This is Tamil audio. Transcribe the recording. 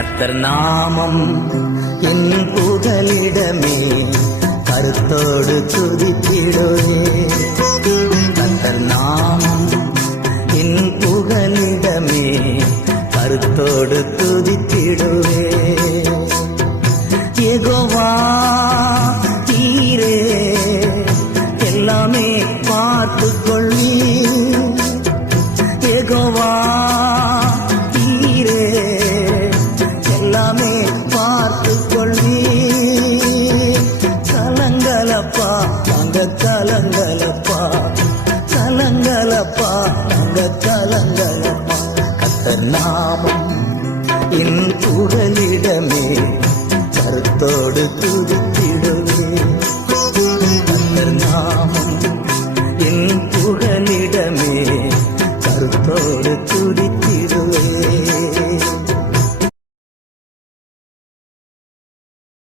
கர்த்தர் நாமம் என் புகலிடமே, கருத்தோடு துதித்திடுவே. கர்த்தர் நாமம் என் புகலிடமே, கருத்தோடு துதித்திடுவே. யெகோவா தீரே எல்லாமே பார்த்துக் கொள்வி. யெகோவா தீரே எல்லாமே பார்த்துக் கொள்வி. கலங்கலப்பா அங்க கலங்கலப்பா, கலங்கலப்பா அங்க கலங்கலப்பா. கர்த்தர் நாமம் என் புகழ்